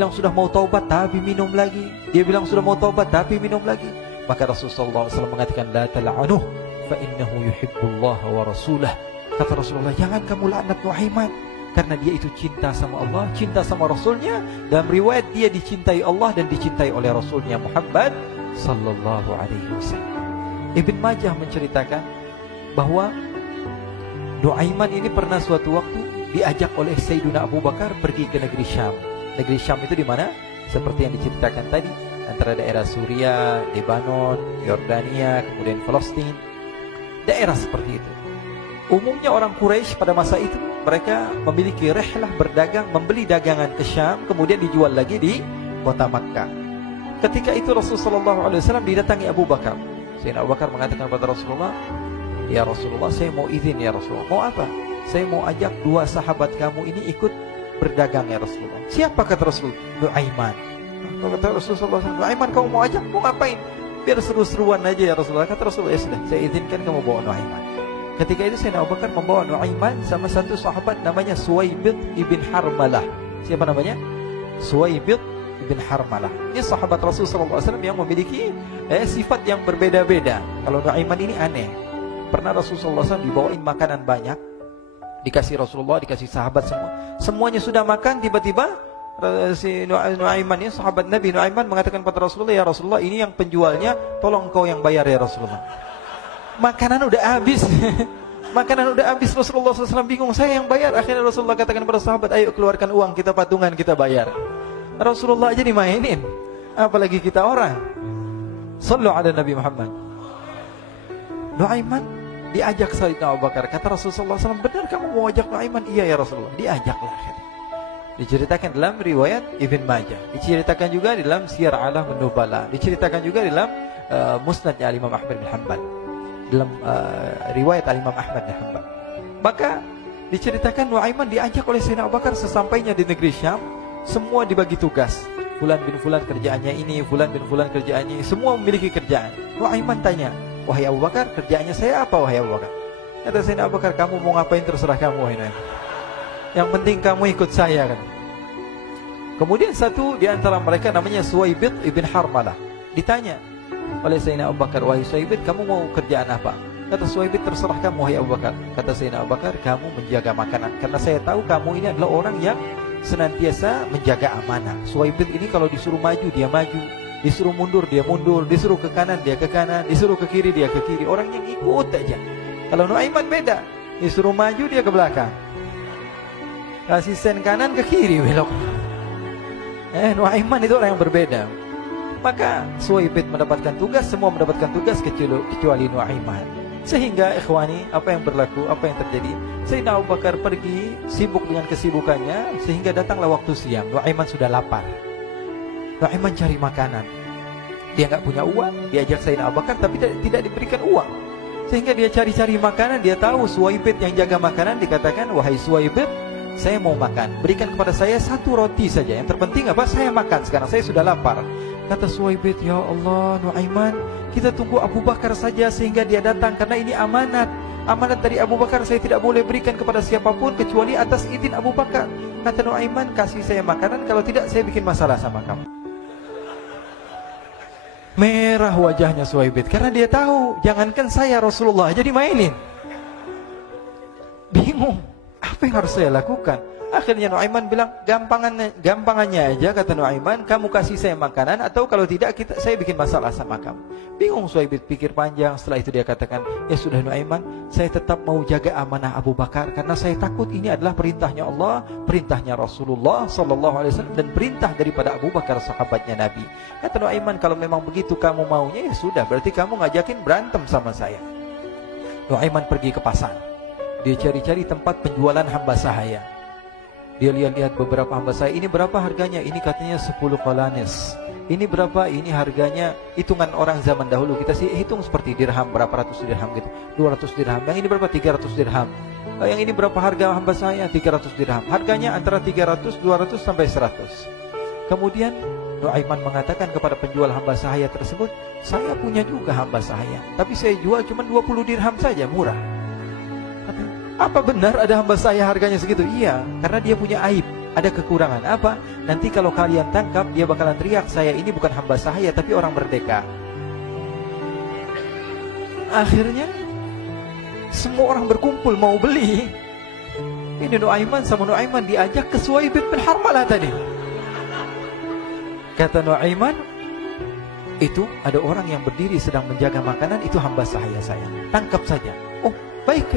bilang sudah mau taubat tapi minum lagi. Dia bilang sudah mau taubat tapi minum lagi. Maka Rasulullah SAW mengatakan, la tal'anuh fa innahu yuhibbullah wa rasulah. Kata Rasulullah, jangan kamu laknat Nuaiman, karena dia itu cinta sama Allah, cinta sama Rasulnya. Dalam riwayat dia dicintai Allah dan dicintai oleh Rasulnya Muhammad sallallahu alaihi wasallam. Ibn Majah menceritakan bahwa Nuaiman ini pernah suatu waktu diajak oleh Sayyidina Abu Bakar pergi ke negeri Syam. Negeri Syam itu di mana? Seperti yang diceritakan tadi, antara daerah Suriah, Lebanon, Yordania, kemudian Palestina. Daerah seperti itu. Umumnya orang Quraisy pada masa itu mereka memiliki rihlah berdagang, membeli dagangan ke Syam, kemudian dijual lagi di kota Makkah. Ketika itu Rasulullah SAW didatangi Abu Bakar. Sayyidina Abu Bakar mengatakan kepada Rasulullah, ya Rasulullah, saya mau izin ya Rasulullah. Mau apa? Saya mau ajak dua sahabat kamu ini ikut berdagang ya Rasulullah. Siapa kata Rasul? Nuaiman. Kata Rasulullah, Nuaiman kamu mau ajak? Mau ngapain? Biar seru-seruan aja ya Rasulullah. Kata Rasulullah, ya sudah, saya izinkan kamu bawa Nuaiman. Ketika itu Sayyidina Abu Bakar membawa Nuaiman sama satu sahabat namanya Suwaibid ibn Harmalah. Siapa namanya? Suwaibid ibn Harmalah. Ini sahabat Rasulullah SAW yang memiliki sifat yang berbeda-beda. Kalau Nuaiman ini aneh. Pernah Rasulullah SAW dibawain makanan banyak, dikasih Rasulullah, dikasih sahabat semua. Semuanya sudah makan, tiba-tiba si Nuaiman ini, sahabat Nabi Nuaiman mengatakan kepada Rasulullah, ya Rasulullah, ini yang penjualnya, tolong kau yang bayar ya Rasulullah. Makanan udah habis. Makanan udah habis. Rasulullah SAW bingung, saya yang bayar. Akhirnya Rasulullah katakan kepada sahabat, ayo keluarkan uang, kita patungan, kita bayar. Rasulullah aja dimainin, apalagi kita orang. Sallu ala Nabi Muhammad. Nuaiman diajak Sayyidina Abu Bakar. Kata Rasulullah SAW, benar kamu mau ajak Nuaiman? Iya ya Rasulullah. Diajaklah. Diceritakan dalam riwayat Ibn Majah, diceritakan juga di dalam Siyar A'lam Nubala, diceritakan juga di dalam Musnadnya Imam Ahmad bin Hanbal, dalam riwayat Imam Ahmad bin Hanbal. Maka diceritakan Nuaiman diajak oleh Sayyidina Abu Bakar. Sesampainya di negeri Syam, semua dibagi tugas. Fulan bin Fulan kerjaannya ini, Fulan bin Fulan kerjaannya ini, semua memiliki kerjaan. Nuaiman tanya, wahai Abu Bakar, kerjaannya saya apa wahai Abu Bakar? Kata Sayyidina Abu Bakar, kamu mau ngapain terserah kamu wahai Nuaiman. Yang penting kamu ikut saya kan. Kemudian satu di antara mereka namanya Suwaibid ibn Harmalah ditanya oleh Sayyidina Abu Bakar, wahai Suwaibid, kamu mau kerjaan apa? Kata Suwaibid, terserah kamu wahai Abu Bakar. Kata Sayyidina Abu Bakar, kamu menjaga makanan, karena saya tahu kamu ini adalah orang yang senantiasa menjaga amanah. Suwaibid ini kalau disuruh maju dia maju, disuruh mundur dia mundur, disuruh ke kanan dia ke kanan, disuruh ke kiri dia ke kiri. Orang yang ikut aja. Kalau Nuaiman beda, disuruh maju dia ke belakang, kasih sen kanan ke kiri belok. Nuaiman itu orang yang berbeda. Maka Suwaibid mendapatkan tugas, semua mendapatkan tugas kecuali Nuaiman. Sehingga ikhwani, apa yang berlaku, apa yang terjadi? Sayyidina Abu Bakar pergi sibuk dengan kesibukannya, sehingga datanglah waktu siang. Nuaiman sudah lapar. Nuaiman cari makanan. Dia nggak punya uang, diajak Sayyidina Abu Bakar tapi tidak diberikan uang. Sehingga dia cari-cari makanan. Dia tahu Suwaibid yang jaga makanan. Dikatakan, wahai Suwaibid, saya mau makan, berikan kepada saya satu roti saja. Yang terpenting apa? Saya makan sekarang, saya sudah lapar. Kata Suwaibid, ya Allah Nuaiman, kita tunggu Abu Bakar saja sehingga dia datang, karena ini amanat. Amanat dari Abu Bakar, saya tidak boleh berikan kepada siapapun kecuali atas izin Abu Bakar. Kata Nuaiman, kasih saya makanan, kalau tidak saya bikin masalah sama kamu. Merah wajahnya Suwaibid, karena dia tahu, jangankan saya, Rasulullah aja dimainin. Bingung, apa yang harus saya lakukan? Akhirnya Nuaiman bilang, gampangannya aja, kata Nuaiman, kamu kasih saya makanan, atau kalau tidak saya bikin masalah sama kamu. Bingung Suwaibid, pikir panjang. Setelah itu dia katakan, ya sudah Nuaiman, saya tetap mau jaga amanah Abu Bakar, karena saya takut ini adalah perintahnya Allah, perintahnya Rasulullah SAW, dan perintah daripada Abu Bakar sahabatnya Nabi. Kata Nuaiman, kalau memang begitu kamu maunya, ya sudah, berarti kamu ngajakin berantem sama saya. Nuaiman pergi ke pasar. Dia cari-cari tempat penjualan hamba sahaya. Dia lihat-lihat beberapa hamba sahaya. Ini berapa harganya? Ini katanya 10 qalanis. Ini berapa? Ini harganya hitungan orang zaman dahulu. Kita sih hitung seperti dirham, berapa ratus dirham gitu. 200 dirham. Yang ini berapa? 300 dirham. Yang ini berapa harga hamba sahaya? 300 dirham. Harganya antara 300, 200 sampai 100. Kemudian Nuaiman mengatakan kepada penjual hamba sahaya tersebut, saya punya juga hamba sahaya, tapi saya jual cuma 20 dirham saja, murah. Apa benar ada hamba saya harganya segitu? Iya, karena dia punya aib. ada kekurangan. Apa? Nanti kalau kalian tangkap, dia bakalan teriak, saya ini bukan hamba sahaya, tapi orang merdeka. Akhirnya semua orang berkumpul mau beli. Ini Nuaiman sama Nuaiman diajak ke Suhaib bin Harmalah tadi. Kata Nuaiman, itu ada orang yang berdiri sedang menjaga makanan, itu hamba sahaya saya, tangkap saja. Oh baik.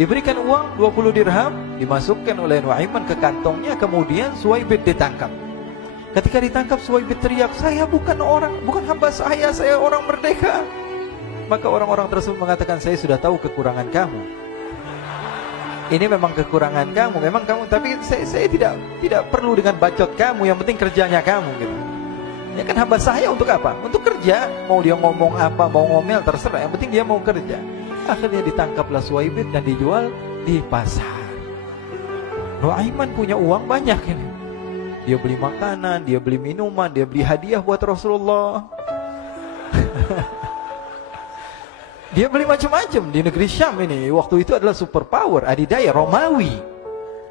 Diberikan uang 20 dirham, dimasukkan oleh Nuaiman ke kantongnya, kemudian Suhaib ditangkap. Ketika ditangkap, Suhaib teriak, saya bukan hamba sahaya, saya orang merdeka. Maka orang-orang tersebut mengatakan, saya sudah tahu kekurangan kamu. Ini memang kekurangan kamu, memang kamu, tapi saya tidak perlu dengan bacot kamu, yang penting kerjanya kamu gitu. Ya kan hamba sahaya untuk apa? Untuk kerja. Mau dia ngomong apa, mau ngomel terserah, yang penting dia mau kerja. Akhirnya ditangkaplah Suhaib dan dijual di pasar. Nuaiman punya uang banyak ini. Dia beli makanan, dia beli minuman, dia beli hadiah buat Rasulullah. Dia beli macam-macam di negeri Syam ini. Waktu itu adalah superpower, adidaya Romawi.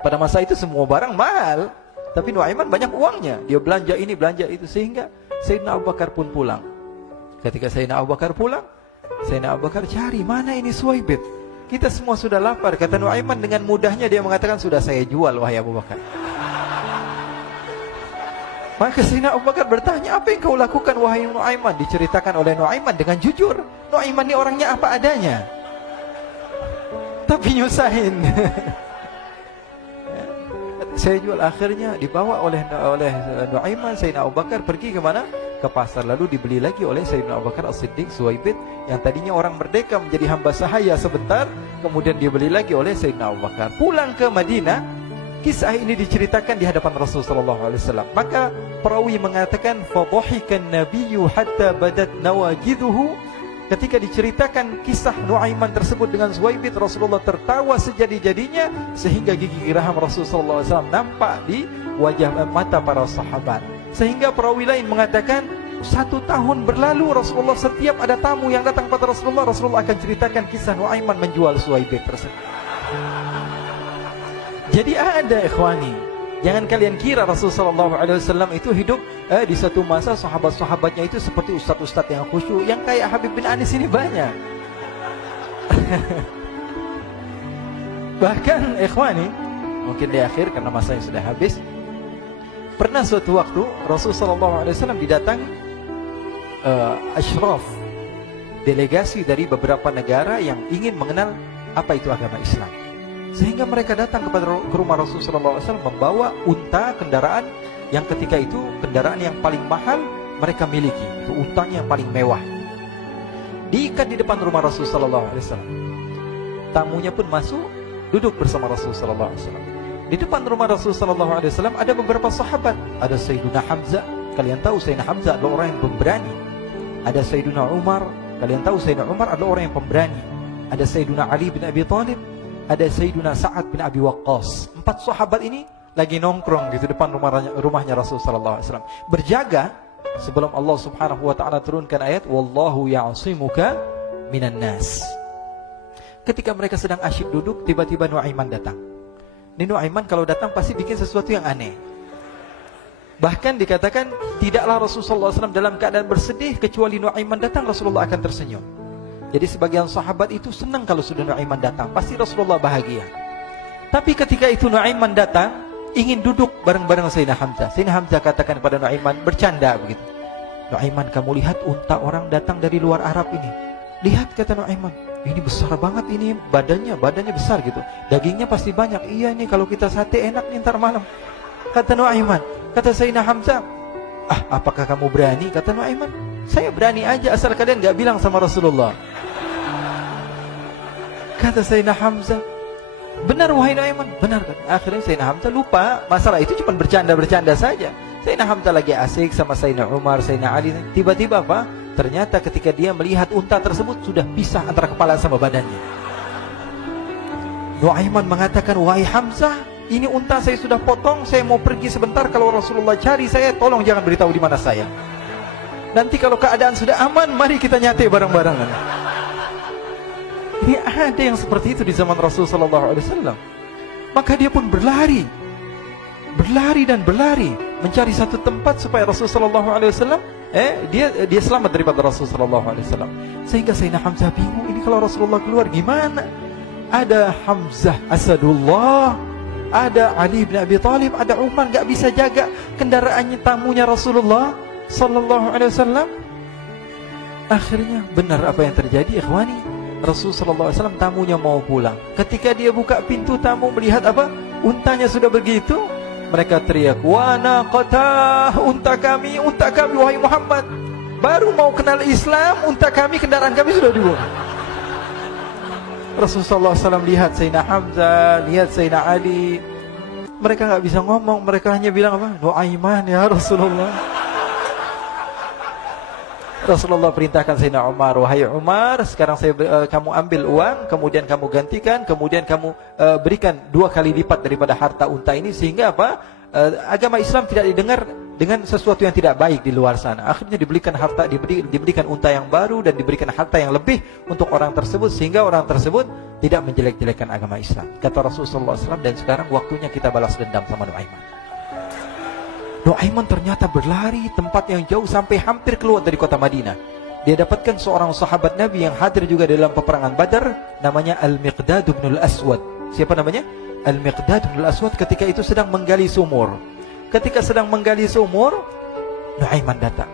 Pada masa itu semua barang mahal, tapi Nuaiman banyak uangnya. Dia belanja ini, belanja itu, sehingga Sayyidina Abu Bakar pun pulang. Ketika Sayyidina Abu Bakar pulang, Sayyidina Abu Bakar cari, mana ini Suhaib? Kita semua sudah lapar. Kata Nuaiman dengan mudahnya dia mengatakan, sudah saya jual wahai Abu Bakar. Maka Sayyidina Abu Bakar bertanya, apa yang kau lakukan wahai Nuaiman? Diceritakan oleh Nuaiman dengan jujur. Nuaiman ini orangnya apa adanya, tapi nyusahin. Saya jual. Akhirnya dibawa oleh Nuaiman, Sayyidina Abu Bakar pergi ke mana? Ke pasar. Lalu dibeli lagi oleh Sayyidina Abu Bakar As-Siddiq, Suhaib yang tadinya orang merdeka menjadi hamba sahaya sebentar, kemudian dibeli lagi oleh Sayyidina Abu Bakar. Pulang ke Madinah, kisah ini diceritakan di hadapan Rasulullah SAW. Maka perawi mengatakan, fadhahikan nabiyyu hatta badat nawajiduhu. Ketika diceritakan kisah Nuaiman tersebut dengan Suhaib, Rasulullah tertawa sejadi-jadinya sehingga gigi geraham Rasulullah SAW nampak di wajah mata para sahabat. Sehingga perawi lain mengatakan, 1 tahun berlalu Rasulullah setiap ada tamu yang datang pada Rasulullah akan ceritakan kisah Nuaiman menjual Suhaib tersebut. Jadi ada ikhwani, jangan kalian kira Rasulullah SAW itu hidup di satu masa sahabat-sahabatnya itu seperti ustadz-ustadz yang khusyuk, yang kayak Habib bin Anis ini banyak. Bahkan ikhwani, mungkin di akhir karena masanya sudah habis, pernah suatu waktu Rasulullah SAW didatangi asyraf, delegasi dari beberapa negara yang ingin mengenal apa itu agama Islam. Sehingga mereka datang ke rumah Rasulullah SAW membawa unta, kendaraan yang ketika itu kendaraan yang paling mahal mereka miliki. Itu untanya yang paling mewah. Diikat di depan rumah Rasulullah SAW. Tamunya pun masuk, duduk bersama Rasulullah SAW. Di depan rumah Rasulullah SAW ada beberapa sahabat. Ada Sayyiduna Hamzah. Kalian tahu Sayyidina Hamzah adalah orang yang pemberani. Ada Sayyiduna Umar. Kalian tahu Sayyidina Umar adalah orang yang pemberani. Ada Sayyiduna Ali bin Abi Thalib. Ada Sayyiduna Sa'ad bin Abi Waqqas. 4 sahabat ini lagi nongkrong gitu depan rumahnya Rasulullah SAW, berjaga sebelum Allah Subhanahu wa ta'ala turunkan ayat wallahu ya'simuka minan nas. Ketika mereka sedang asyik duduk, tiba-tiba Nuaiman datang. Ini Nuaiman kalau datang pasti bikin sesuatu yang aneh. Bahkan dikatakan tidaklah Rasulullah SAW dalam keadaan bersedih, kecuali Nuaiman datang Rasulullah akan tersenyum. Jadi sebagian sahabat itu senang kalau sudah Nuaiman datang, pasti Rasulullah bahagia. Tapi ketika itu Nuaiman datang, ingin duduk bareng-bareng Sayyidina Hamzah. Sayyidina Hamzah katakan kepada Nuaiman, bercanda begitu. Nuaiman, kamu lihat unta orang datang dari luar Arab ini. Lihat, kata Nuaiman, ini besar banget ini, badannya besar gitu. Dagingnya pasti banyak. Iya nih kalau kita sate enak nih ntar malam. Kata Nuaiman. Kata Sayyidina Hamzah, apakah kamu berani? Kata Nuaiman, saya berani aja asal kalian gak bilang sama Rasulullah. Kata Sayyidina Hamzah, benar wahai Nuaiman, benar kan? Akhirnya Sayyidina Hamzah lupa masalah itu, cuma bercanda-bercanda saja. Sayyidina Hamzah lagi asik sama Sayyidina Umar, Sayyidina Ali. Tiba-tiba apa? Ternyata ketika dia melihat unta tersebut sudah pisah antara kepala sama badannya. Nuaiman mengatakan, wahai Hamzah, ini unta saya sudah potong, saya mau pergi sebentar. Kalau Rasulullah cari saya, tolong jangan beritahu di mana saya. Nanti kalau keadaan sudah aman, mari kita nyate bareng-barengan. Ini ada yang seperti itu di zaman Rasulullah SAW. Maka dia pun berlari berlari dan berlari mencari satu tempat supaya Rasulullah SAW dia selamat daripada Rasulullah SAW. Sehingga Sayyidina Hamzah bingung, ini kalau Rasulullah keluar gimana? Ada Hamzah Asadullah, ada Ali bin Abi Thalib, ada Umar, gak bisa jaga kendaraannya tamunya Rasulullah SAW. Akhirnya benar apa yang terjadi, ikhwani. Rasulullah SAW tamunya mau pulang. Ketika dia buka pintu, tamu melihat apa? Untanya sudah begitu. Mereka teriak, wa naqatah, unta kami wahai Muhammad. Baru mau kenal Islam, unta kami, kendaraan kami sudah dibuang. Rasulullah SAW lihat Sayyidina Hamzah, lihat Sayyidina Ali. Mereka gak bisa ngomong, mereka hanya bilang apa? Nu'aiman ya Rasulullah. Rasulullah perintahkan Sayyidina Umar, wahai Umar, sekarang kamu ambil uang, kemudian kamu gantikan, kemudian kamu berikan 2 kali lipat daripada harta unta ini, sehingga apa? Agama Islam tidak didengar dengan sesuatu yang tidak baik di luar sana. Akhirnya diberikan harta, diberikan unta yang baru dan diberikan harta yang lebih untuk orang tersebut, sehingga orang tersebut tidak menjelek-jelekan agama Islam. Kata Rasulullah SAW, dan sekarang waktunya kita balas dendam sama Nu'aiman. Nu'aiman ternyata berlari tempat yang jauh sampai hampir keluar dari kota Madinah. Dia dapatkan seorang sahabat Nabi yang hadir juga dalam peperangan Badar, namanya Al-Miqdad bin Al-Aswad. Siapa namanya? Al-Miqdad bin Al-Aswad ketika itu sedang menggali sumur. Ketika sedang menggali sumur, Nu'aiman datang.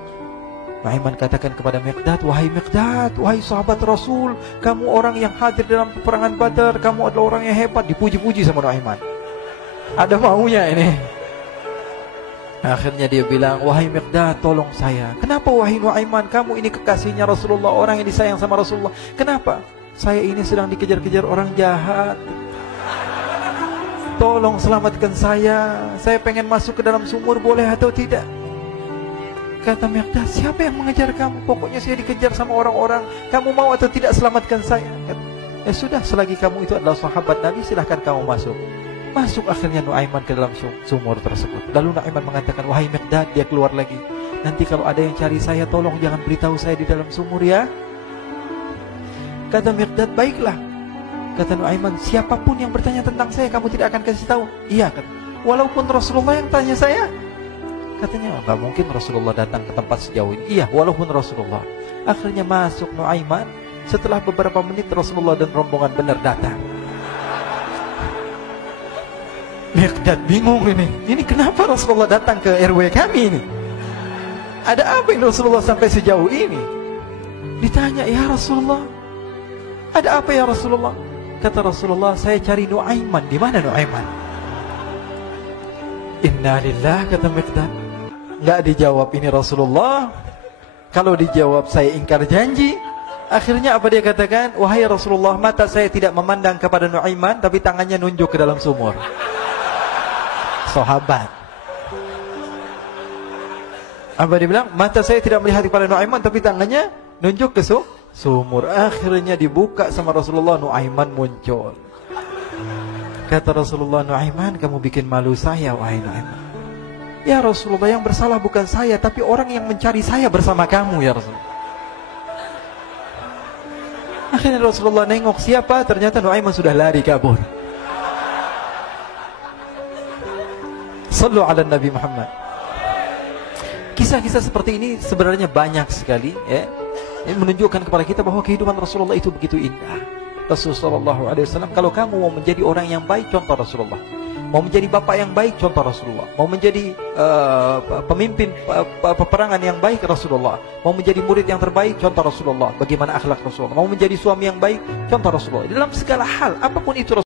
Nu'aiman katakan kepada Miqdad, wahai Miqdad, wahai sahabat Rasul, kamu orang yang hadir dalam peperangan Badar, kamu adalah orang yang hebat. Dipuji-puji sama Nu'aiman. Ada maunya ini. Akhirnya dia bilang, wahai Miqdad, tolong saya. Kenapa wahai Nu'aiman, kamu ini kekasihnya Rasulullah, orang yang disayang sama Rasulullah. Kenapa? Saya ini sedang dikejar-kejar orang jahat. Tolong selamatkan saya. Saya pengen masuk ke dalam sumur, boleh atau tidak? Kata Miqdad, siapa yang mengejar kamu? Pokoknya saya dikejar sama orang-orang. Kamu mau atau tidak selamatkan saya? Ya sudah, selagi kamu itu adalah sahabat Nabi, silahkan kamu masuk. Masuk akhirnya Nu'aiman ke dalam sumur tersebut. Lalu Nu'aiman mengatakan, wahai Miqdad, dia keluar lagi. Nanti kalau ada yang cari saya, tolong jangan beritahu saya di dalam sumur ya. Kata Miqdad, baiklah. Kata Nu'aiman, siapapun yang bertanya tentang saya, kamu tidak akan kasih tahu. Iya, kata. Walaupun Rasulullah yang tanya saya. Katanya, enggak mungkin Rasulullah datang ke tempat sejauh ini. Iya, walaupun Rasulullah. Akhirnya masuk Nu'aiman. Setelah beberapa menit, Rasulullah dan rombongan benar datang. Miqdad bingung ini. Ini kenapa Rasulullah datang ke RW kami ini? Ada apa yang Rasulullah sampai sejauh ini? Ditanya, ya Rasulullah, ada apa ya Rasulullah? Kata Rasulullah, saya cari Nu'aiman. Di mana Nu'aiman? Inna lillah, kata Miqdad. Nggak dijawab ini Rasulullah. Kalau dijawab saya ingkar janji. Akhirnya apa dia katakan? Wahai Rasulullah, mata saya tidak memandang kepada Nu'aiman, tapi tangannya nunjuk ke dalam sumur. Sahabat. Apa dia bilang? Mata saya tidak melihat kepada Nu'aiman, tapi tangannya nunjuk ke sumur. Akhirnya dibuka sama Rasulullah, Nu'aiman muncul. Kata Rasulullah, Nu'aiman, kamu bikin malu saya, wahai Nu'aiman. Ya Rasulullah, yang bersalah bukan saya, tapi orang yang mencari saya bersama kamu, ya Rasulullah. Akhirnya Rasulullah nengok, siapa? Ternyata Nu'aiman sudah lari kabur. Sallu ala Nabi Muhammad. Kisah-kisah seperti ini sebenarnya banyak sekali, ya. Ini menunjukkan kepada kita bahwa kehidupan Rasulullah itu begitu indah. Rasulullah SAW, kalau kamu mau menjadi orang yang baik, contoh Rasulullah. Mau menjadi bapak yang baik, contoh Rasulullah. Mau menjadi pemimpin peperangan yang baik, Rasulullah. Mau menjadi murid yang terbaik, contoh Rasulullah. Bagaimana akhlak Rasulullah. Mau menjadi suami yang baik, contoh Rasulullah. Dalam segala hal, apapun itu Rasulullah.